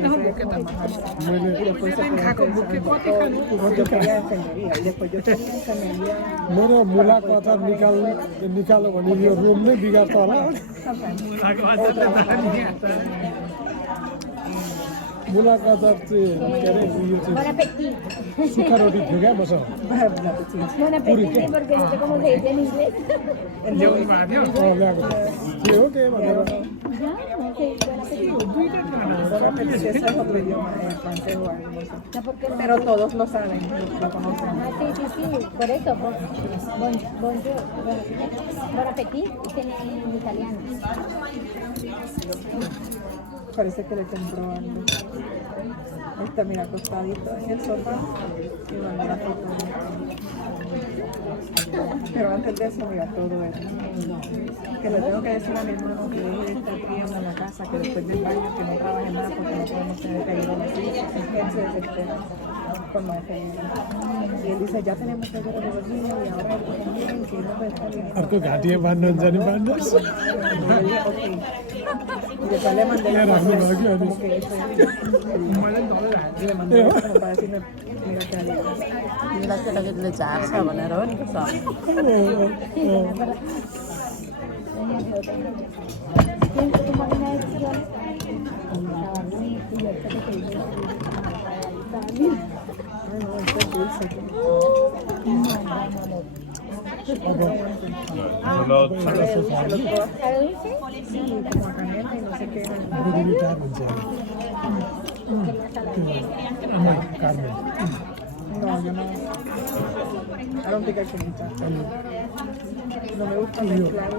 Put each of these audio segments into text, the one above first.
no, busque tan bajado. मैले Y después se encaja con busque cote, yo quería enfermería y después yo estudié enfermería. मेरो मुलाको अचार निकाल्यो भने यो room नै बिगार्छ होला मुलाको अचार त दामी अचार मुलाको अचार चाहिँ के अरे यो Bon चाहिँ appétit. सुक्खा रोटी थियो क्या मसँग Bon appétit porque no sé cómo se dice en inglés. ल्याउनु भएको थियो ल्याएको थियो के हो के भनेर Ajá, no sé, buen apetito. Bueno, pero ese es otro idioma, el francés o algo así. No, porque no. Pero todos lo saben, lo conocen. Ah, sí, sí, sí, por eso. Bonjour. Bon appétit, dicen en italiano. Parece que le compró algo. Está, mira, acostadito en el sofá y mandó la foto. Pero antes de eso, mira, todo eso. Que le tengo que decir a mi hermano que deje de estar criando en la casa, que después del baño que no trabaje más porque no podemos tener pedidos así. Él se desespera con más pedidos. Y él dice, ya tenemos que ver a los niños y ahora esto también, que no puede estar bien. अर्को घाँटी बाँध्नुहुन्छ नि बाँध्नुहोस् Y después le mandé la राख्नु foto, भयो कि अनि como que eso y le mandé como para decirme, mira que hay. तिमीलाई केटाकेटीले झार्छ भनेर हो नि त ¿Quién tomó una decisión? Estaba muy cubierto de queso. Estaba bien. Ay, no, esto es dulce. ¿Sabe dulce? Sí, como a canela y no sé qué. बुढी चार हुन्छ Carmel No, yo no. I don't think I can eat that. No me gusta mezclar.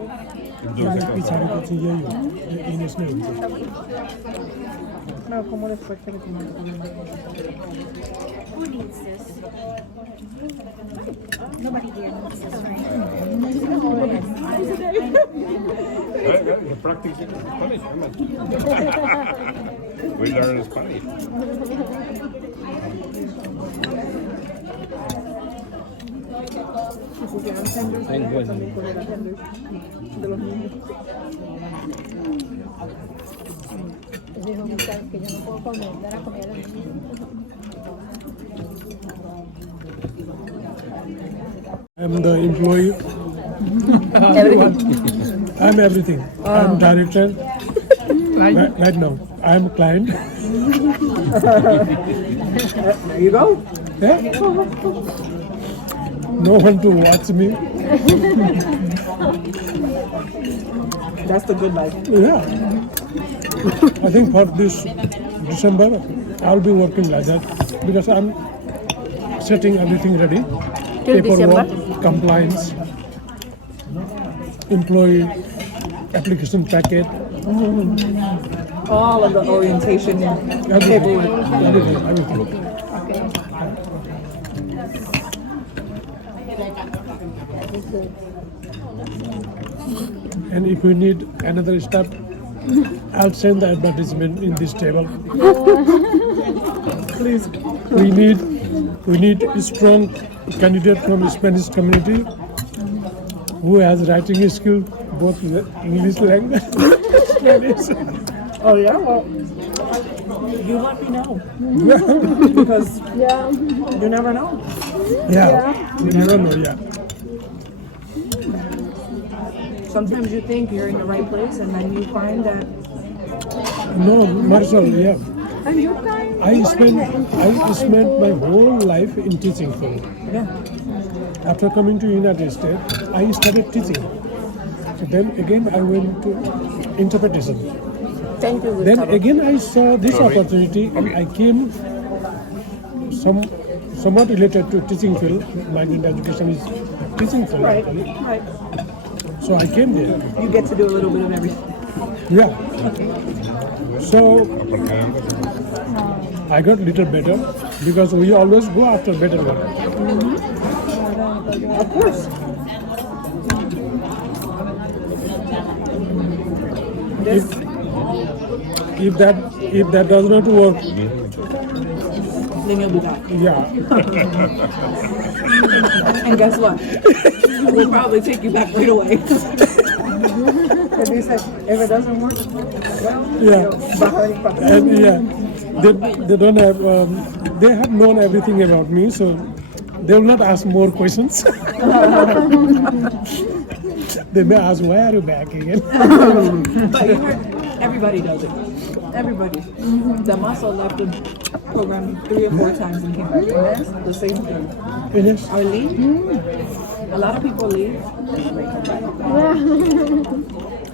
यो चाहिँ पछाडिको चाहिँ यही हो English नै हुन्छ No, como después que le pongo. Who needs this? Nobody here needs this, right? You're practicing Spanish, woman. We learn Spanish. Si pusieran tenders, yo también comiera tenders de los niños. Dijo que yo no puedo comer, dar a comer a los niños. I'm the employee. I'm everything. I'm director. Right now, I'm client. There you go. Yeah? No one to watch me. That's the good life. Yeah. I think for this December, I'll be working like that because I'm setting everything ready. Till Paperwork, compliance, employee application packet, All of the orientation everything. paperwork. Everything. And if we need another step, I'll send the advertisement in this table. Please. We need a strong candidate from Spanish community who has writing skill, both English language, Spanish. Oh yeah. Well, you let me know because you never know. Yeah, you never know. Yeah. Sometimes you think you're in the right place, and then you find that. No, Marshall. Yeah. And you find. I spent my whole life in teaching field. Yeah. After coming to United States, I started teaching. So then again I went to interpretation. Thank you. Then again I saw this opportunity and I came somewhat related to teaching field. My education is teaching field. Right. Actually. Right. So I came there. You get to do a little bit of everything. Yeah. So I got little better because we always go after better one. Of course. This. If that does not work, Then you'll be back. yeah. And guess what? We'll probably take you back right away. If he said, if it doesn't work, well, Yeah. baja de papel. And yeah, they don't have they have known everything about me, so they will not ask more questions. They may ask, why are you back again? But you heard, everybody does it. Everybody. The muscle left the program 3 or 4 times and came back. And that's the same thing. Yes. Or leave. A lot of people leave.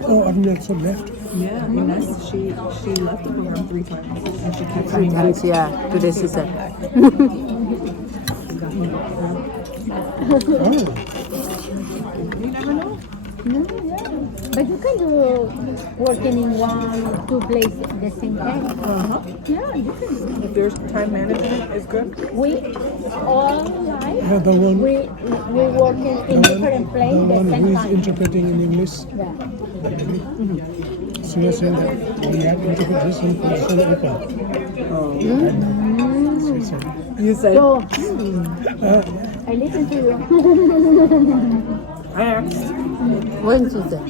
Oh, I've also left. Yeah, Ines, she left the program 3 times and she kept coming back. Sometimes, yeah. Today she said. Oh. You never know. But you can do working in 1-2 places at the same time. Yeah, you can do. If there's time management, it's good. We all life, Yeah, the one, we working in different the places at the one same who is time. interpreting in English. Yeah. She was saying that we have interpretation for Opa. She said, You said, So, I listen to you. I asked. When she said.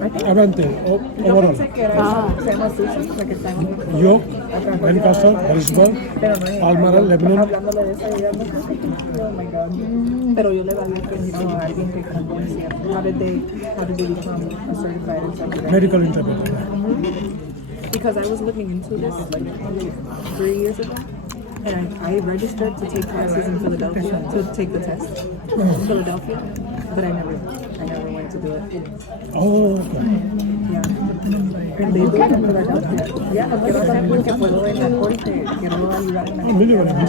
Avante, Yo overall. pensé que era se llama sushi, porque está en York, Lancaster, Harrisburg, pero no es. Almara, Lebanon. Hablándole de esa idea, no sé. Oh my God. Pero yo le daría crédito a alguien que conocía. How did they become a certified interpreter? Medical interpreter. Because I was looking into this like 3 years ago, and I registered to take classes in Philadelphia to take the test in Philadelphia, but I never went to do it. Oh, okay. Yeah. And they do it in Philadelphia. Yeah, lo quiero hacer porque puedo en la corte, quiero ayudar en la Oh, really? What have you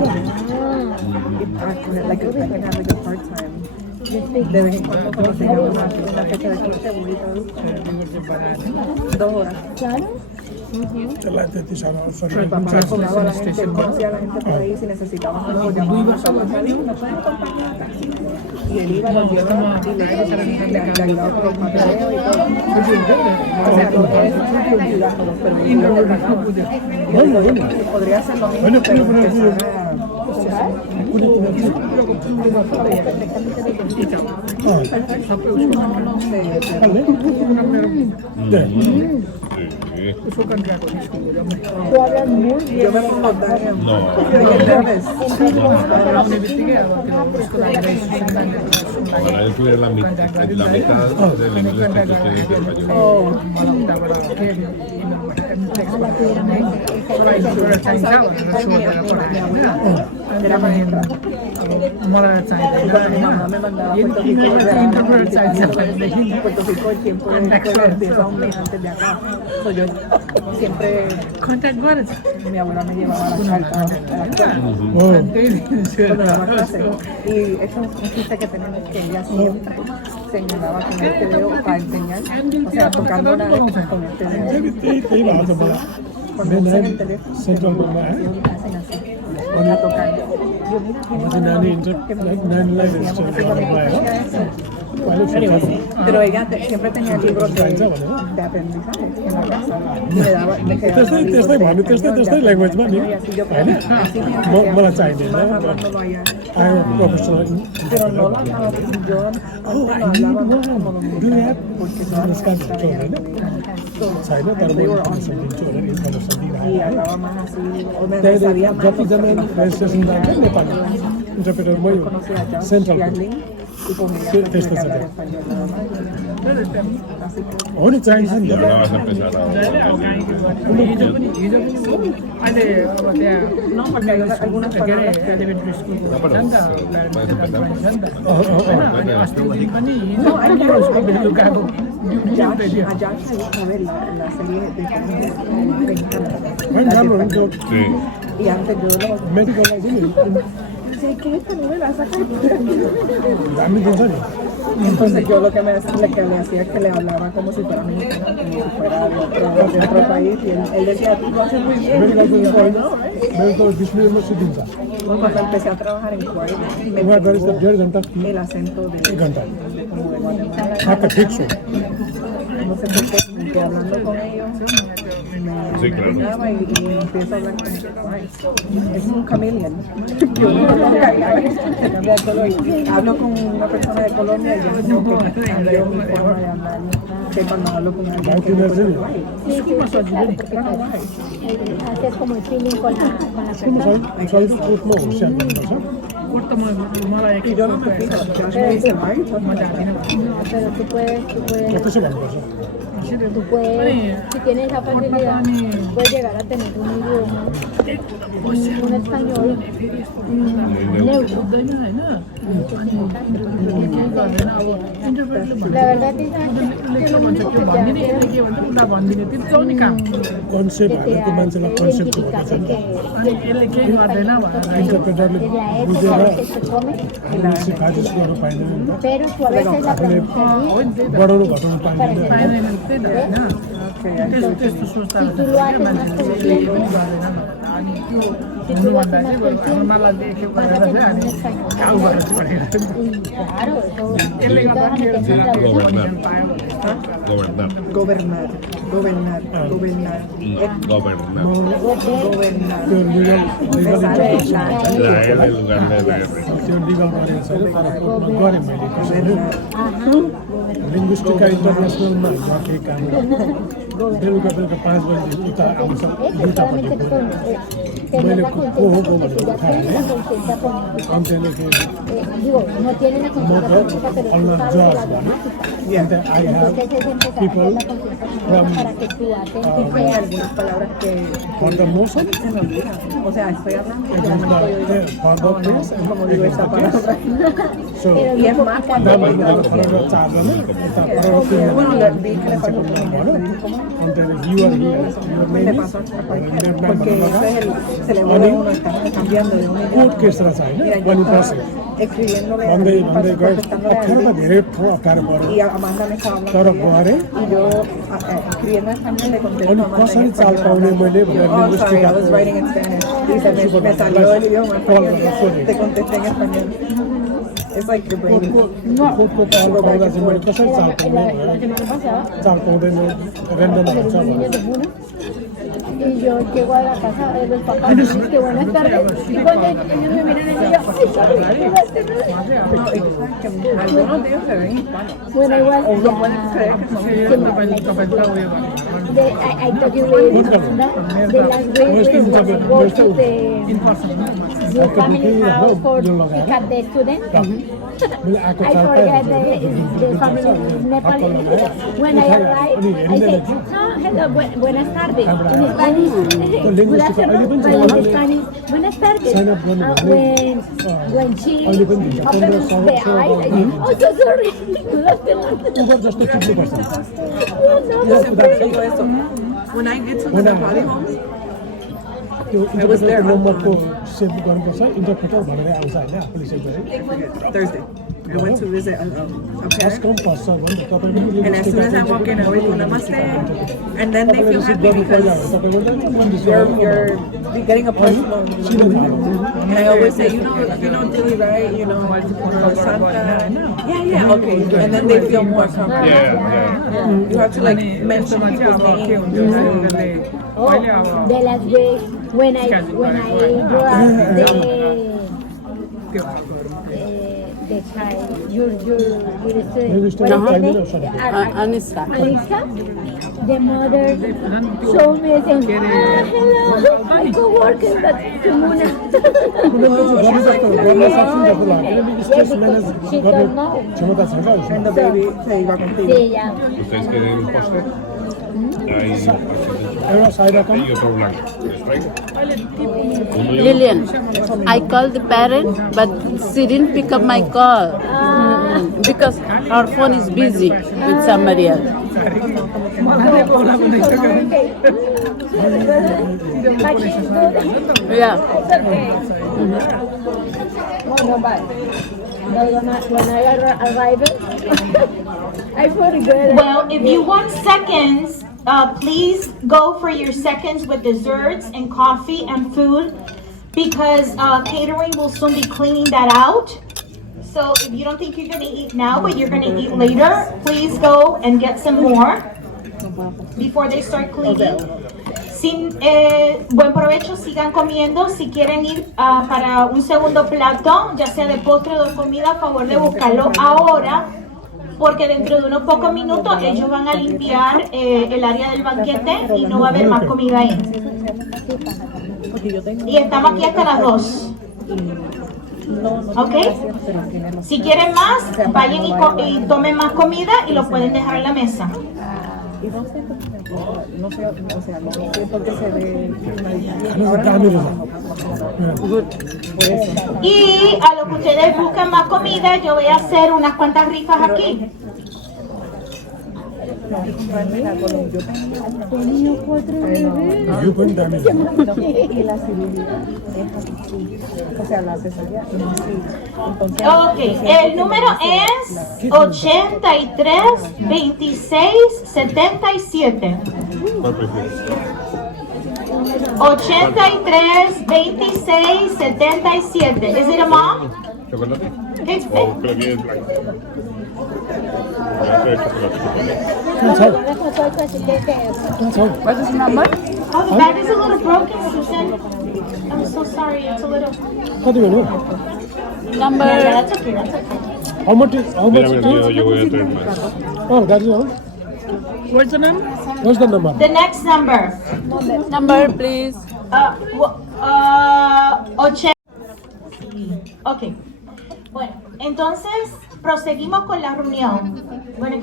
like I can have like a part time. De vez en cuando cuando tenga una fecha de corte voy y traduzco. 2 horas. Claro. done? Like that is our sorry. Mi papá me cobraba a la gente, conocía a la gente por ahí si necesitaban algo, llamaban a la salida, ¿me pueden acompañar? Y él iba, lo llevaba y le ayudaba con los papeles y todo. O sea, no es ayudándolo, pero yo le pagaba. Yo digo, yo podría hacer lo mismo, pero empezar उसको contract होगी school में Tú hablas muy bien. yo me pongo daño. No. अपने बिट्टी के उसको library Ojalá yo tuviera la mitad del inglés que estoy diciendo. Era maestra. मलाई चाहिँदैन Cuando mi mamá me mandaba a Puerto Rico, Puerto Rico el tiempo de escuela empieza un mes antes de acá. So, yo siempre, contact गरेछ mi abuela me llevaba a la carta a la escuela. Oh, Cuando daba clase. Y eso es un chiste que tenemos que ella siempre se enredaba con este dedo para enseñar, o sea, tocando la letra con este dedo. त्यही भएको छ मलाई Cuando usan el teléfono, central बोर्डमा है hacen así, a tocar. Yo, mira, म चाहिँ नानीलाई resistor गरायो अहिले pero ella siempre tenía libros de aprendizaje en la casa y me daba, me quedaba त्यस्तै भन्यो त्यस्तै ल्याङ्ग्वेजमा नि y así yo होइन मलाई चाहिँदैन más hablando allá. आयो professional Pero no la hablaba, yo antes no hablaba más como los mexicanos, porque no छैन तर म इन्फर्मेसन दिन्छु भनेर इन्फर्मेसन y दिइरहेको hablaba más así, o me त्यही sabía más. जतिजना रेजिस्ट्रेसन जान्छ नेपाली इन्टरप्रेटर मै हो Conocí a Josh y central a Arlene y con ella Sí, pues, tuve esto que se hablar ve. español nada más. Así que हो नि चाहिन्छ नि Y ahora vas a empezar a... हिजो पनि अहिले अब त्यहाँ no, porque hay algunas के अरे palabras que एलिमेन्ट्री स्कुलको छ नि त नि त अँ, अँ, अँ। होइन अनि अस्तिको दिन पनि हिजो उसको बेलुकाको Josh, a Josh le gusta ver la serie de mexicanas. होइन राम्रो हुन्छ Sí. Y antes yo lo मेडिकललाई चाहिँ decía, ¿qué es esta novela? Saca हामी दिन्छ नि Entonces yo lo que le hacía es que le hablaba como si fuera mexicano, como si fuera de otro país. Y él decía, tú lo haces muy bien. मेडिकलको Y yo, चाहिँ no, medical 20 मिनटमा सिकिन्छ Cuando empecé a trabajar en Cuarto, me उहाँ गरेर pegó 1.5 घन्टा el acento de 1 घन्टा como de Guatemala. ठ्याक्क fix हो No sé por qué, que hablando con ellos, Sí, claro. y empiezo a hablar con ellos. Ay, es un chameleon. Yo no lo cambia de color. Hablo con una persona de Colombia y yo como que cambió mi forma de hablar. que cuando hablo con alguien Like que in no a puede city. hablar. Sí, sí, sí, claro, porque haces como el feeling con la persona. Soy no, siempre pasa. मलाई Y yo no me fijo, Josh me dice, why are you talking like that? No, pero tú puedes, ¿Qué se va a pasar? tú puedes, si tienes esa facilidad, puedes llegar a tener un idioma, un español neutro. La verdad es que lo único que te Concept, hace मान्छेलाई concept identificarte que यसले केही गर्दैन भनेर इन्टरप्रेटरले de la época बुझेर que se come, सिफारिस गर्नु पाइँदैन नि त pero tú a veces la pronunciarías बढाउनु घटाउनु para पाइँदैन ser त्यही त होइन त्यस्तो सोच्दा si tú lo haces más consciente, अनि त्यो si tú lo भन्दा haces चाहिँ más बरु consciente, मलाई देख्यो vas भनेर a tener चाहिँ un अनि español. गाउँ भएर चाहिँ भनेर Y claro, eso यसले गर्दा déjame que sea traducción. Gobernar. Gobernar, gobernar, gobernar. Gobernar. Gobernar. त्यो legal Me sale la Traer en lugar de ver. त्यो लिगल गरेको छैन तर गरेँ मैले कसरी Ajá. लिङ्ग्विस्टिकका इन्टरनेसनलमा केही काम बेलुका बेलुका 5 बजी उता आउँछ Eso दुईटापट्टि solamente con tener la conciencia porque ya tienes la conciencia política. अनि त्यसले के Digo, no tienes la conciencia política, pero tú sabes de la gramática. अन्त I have Entonces es empezar a hacer la conciencia política para que tu acento Hay sea algunas palabras que for the motion se me olvidan. O sea, estoy hablando y for the place como digo esa palabra. So pero Y es no más cuando cuando नाम फरक 4 जना यता फरक Bueno, le vi que le pasó con ella. अन्त you're here you're Me le pasó a cualquiera, porque ese es se le vuelve uno, está cambiando de un code idioma. केसरा छ Mira, हैन yo वान estaba person escribiéndole a भन्दै alguien, भन्दै गए contestándole a अप्ठ्यारो त alguien, धेरै ठुलो अप्ठ्यारो पऱ्यो y Amanda me estaba तर hablando गरे y yo escribiendo en español le contesto अनि a Amanda कसरी en चाल español. पाउने मैले भनेर Oh, sorry, I was writing in Spanish. Dice, me salió el idioma español. Te contesté en español. It's like your brain. कोडको चाल पाउँदा चाहिँ मैले कसरी चाल पाउने la semana pasada चाल पाउँदैन रेन्डम pero हुन्छ un niño de Puna y yo llego a la casa de los papás y digo que buenas tardes y cuando ellos me miran y yo ay sorry buenas tardes. No, exacto. Algunos de ellos se ven hispanos. Bueno igual O uno puede creer que son I told you the last grade was go to the family house for pick up the student. मैले आएको I चाल forget पाएँ the family Nepalese. When I arrived, I said, hello, buenas tardes, in Spanish. Good afternoon, but in Spanish, buenas tardes. When she opened the eyes, I said, oh, so sorry. Good afternoon. उबर जस्तो टिप्नुपर्छ Yo siempre digo eso. When I get to the Nepali homes, त्यो interpreter नम्बरको save गर्नुपर्छ interpreter भनेर आउँछ होइन आफूले save गरे Thursday, I went to visit a first parent. Come first serve हो नि त तपाईँ And as soon as I walk in, I always do namaste. And then they feel happy because you're getting a personal. And I always say, you know, Dilly, right? You know, Santa. Yeah, okay. And then they feel more comfortable. Yeah. You have to like mention people's names. Oh, the last day when I brought the child, your student, what is the name? Anushka. Anushka, the mother showed me saying, hello, my co-worker, that's Muna. She don't know. क्षमता छैन उसमा And the baby se iba contigo. Sí, ya. ¿Ustedes quieren un postre? Hay एउटा side account hay otro blanco. ¿Les traigo? Lillian, I called the parent, but she didn't pick up my call because her phone is busy with somebody else. But she's good. Yeah. It's okay. Bueno, bye. When I arrived, I forgot. Well, if you want seconds, please go for your seconds with desserts and coffee and food because catering will soon be cleaning that out. So if you don't think you're going to eat now, but you're going to eat later, please go and get some more before they start cleaning. Buen provecho, sigan comiendo. Si quieren ir para un segundo plato, ya sea de postre o de comida, a favor de buscarlo ahora porque dentro de unos pocos minutos ellos van a limpiar el área del banquete y no va a haber más comida ahí. Y estamos aquí hasta las 2. ¿Ok? Si quieren más, vayan y tomen más comida y lo pueden dejar en la mesa. Y no sé por qué se ve Y a lo que ustedes buscan más comida, yo voy a hacer unas cuantas rifas aquí. You put damage. y la cirugía es así. O sea, la cesárea es así. Entonces, Ok, el número es 83 26 77. 83 26 77. Is it a mom? ¿Chocolate? Okay. O creo que es blanco. That's all. That's all. What is the number? Oh, the bag is a little broken, Susan. I'm so sorry. It's a little. How do you know? Number. That's okay. That's okay. How much is Mírame el mío, it? yo voy a traer más. Oh, that's all. What's the name? What's the number? The next number. Number, please. 80. Ok. Bueno, entonces proseguimos con la reunión. Bueno,